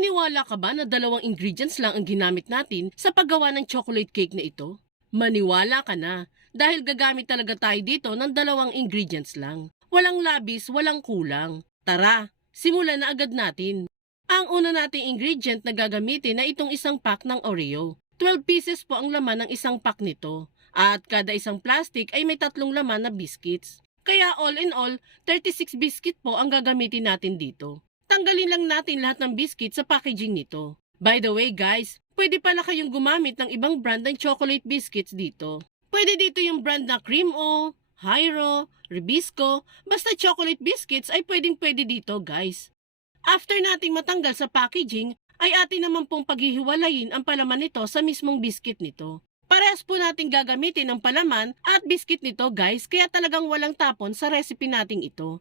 Naniniwala ka ba na dalawang ingredients lang ang ginamit natin sa paggawa ng chocolate cake na ito? Maniwala ka na, dahil gagamit talaga tayo dito ng dalawang ingredients lang. Walang labis, walang kulang. Tara, simulan na agad natin. Ang una nating ingredient na gagamitin na itong isang pack ng Oreo. 12 pieces po ang laman ng isang pack nito. At kada isang plastic ay may tatlong laman na biscuits. Kaya all in all, 36 biscuit po ang gagamitin natin dito. Tanggalin lang natin lahat ng biscuit sa packaging nito. By the way guys, pwede pala kayong gumamit ng ibang brand ng chocolate biscuits dito. Pwede dito yung brand na Cream O, Hyro, Ribisco, basta chocolate biscuits ay pwedeng pwede dito guys. After nating matanggal sa packaging, ay atin naman pong paghihiwalayin ang palaman nito sa mismong biscuit nito. Parehas po natin gagamitin ang palaman at biscuit nito guys, kaya talagang walang tapon sa recipe nating ito.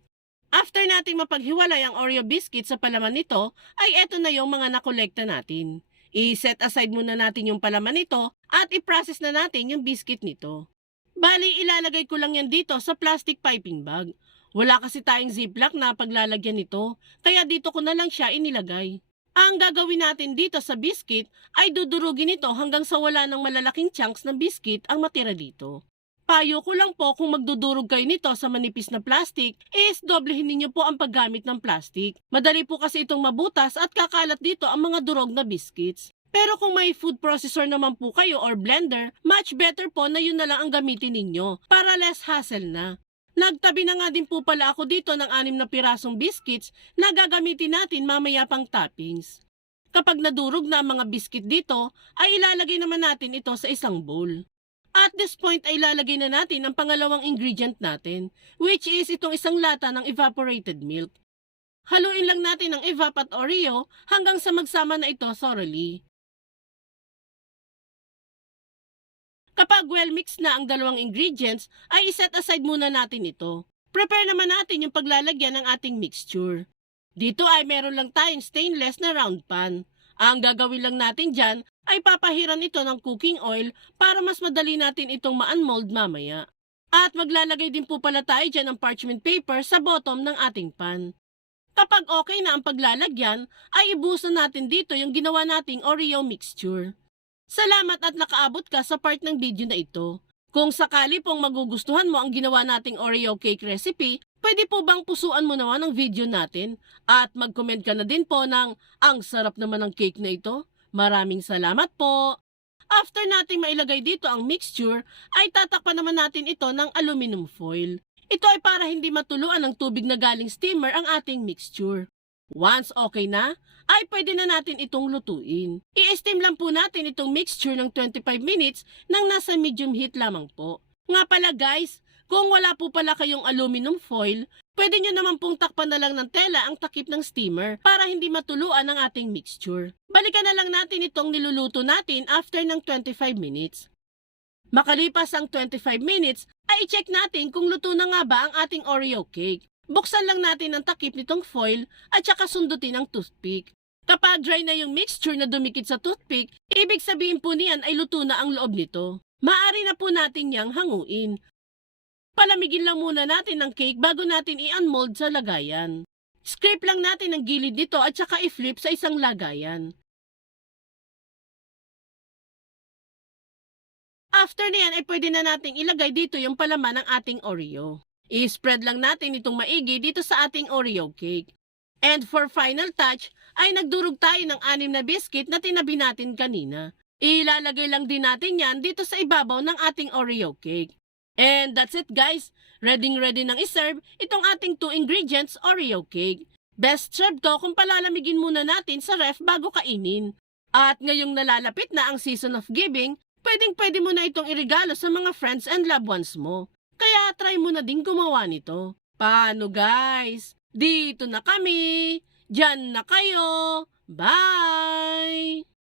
After nating mapaghiwalay ang Oreo biscuit sa palaman nito, ay eto na yung mga nakolekta natin. I-set aside muna natin yung palaman nito at i-process na natin yung biscuit nito. Bali, ilalagay ko lang yan dito sa plastic piping bag. Wala kasi tayong ziplock na paglalagyan nito, kaya dito ko na lang siya inilagay. Ang gagawin natin dito sa biscuit ay dudurugin ito hanggang sa wala ng malalaking chunks ng biscuit ang matira dito. Payo ko lang po kung magdudurog kayo nito sa manipis na plastic, is doblehin ninyo po ang paggamit ng plastic. Madali po kasi itong mabutas at kakalat dito ang mga durog na biscuits. Pero kung may food processor naman po kayo or blender, much better po na yun na lang ang gamitin ninyo para less hassle na. Nagtabi na nga din po pala ako dito ng anim na pirasong biscuits na gagamitin natin mamaya pang toppings. Kapag nadurog na ang mga biscuit dito, ay ilalagay naman natin ito sa isang bowl. At this point ay ilalagay na natin ang pangalawang ingredient natin, which is itong isang lata ng evaporated milk. Haluin lang natin ang evap at Oreo hanggang sa magsama na ito thoroughly. Kapag well mixed na ang dalawang ingredients, ay iset aside muna natin ito. Prepare naman natin yung paglalagyan ng ating mixture. Dito ay meron lang tayong stainless na round pan. Ang gagawin lang natin dyan ay papahiran ito ng cooking oil para mas madali natin itong ma-unmold mamaya. At maglalagay din po pala tayo dyan ng parchment paper sa bottom ng ating pan. Kapag okay na ang paglalagyan, ay ibusan natin dito yung ginawa nating Oreo mixture. Salamat at nakaabot ka sa part ng video na ito. Kung sakali pong magugustuhan mo ang ginawa nating Oreo cake recipe, pwede po bang pusuan mo naman ang video natin? At mag-comment ka na din po ng ang sarap naman ng cake na ito. Maraming salamat po! After nating mailagay dito ang mixture, ay tatakpan naman natin ito ng aluminum foil. Ito ay para hindi matuluan ng tubig na galing steamer ang ating mixture. Once okay na, ay pwede na natin itong lutuin. I-steam lang po natin itong mixture ng 25 minutes nang nasa medium heat lamang po. Nga pala guys, kung wala po pala kayong aluminum foil, pwede nyo naman pong takpan na lang ng tela ang takip ng steamer para hindi matuluan ang ating mixture. Balikan na lang natin itong niluluto natin after ng 25 minutes. Makalipas ang 25 minutes, ay i-check natin kung luto na nga ba ang ating Oreo cake. Buksan lang natin ang takip nitong foil at saka sundutin ang toothpick. Kapag dry na yung mixture na dumikit sa toothpick, ibig sabihin po niyan ay luto na ang loob nito. Maari na po natin yang hanguin. Palamigin lang muna natin ang cake bago natin i-unmold sa lagayan. Scrape lang natin ang gilid nito at saka i-flip sa isang lagayan. After na yan ay pwede na nating ilagay dito yung palaman ng ating Oreo. I-spread lang natin itong maigi dito sa ating Oreo cake. And for final touch, ay nagdurog tayo ng anim na biscuit na tinabi natin kanina. Ilalagay lang din natin yan dito sa ibabaw ng ating Oreo cake. And that's it guys. Ready ready nang iserve itong ating two ingredients Oreo cake. Best serve to kung palalamigin muna natin sa ref bago kainin. At ngayong nalalapit na ang season of giving, pwedeng pwede mo na itong irigalo sa mga friends and loved ones mo. Kaya try mo na din gumawa nito. Paano guys? Dito na kami. Diyan na kayo. Bye!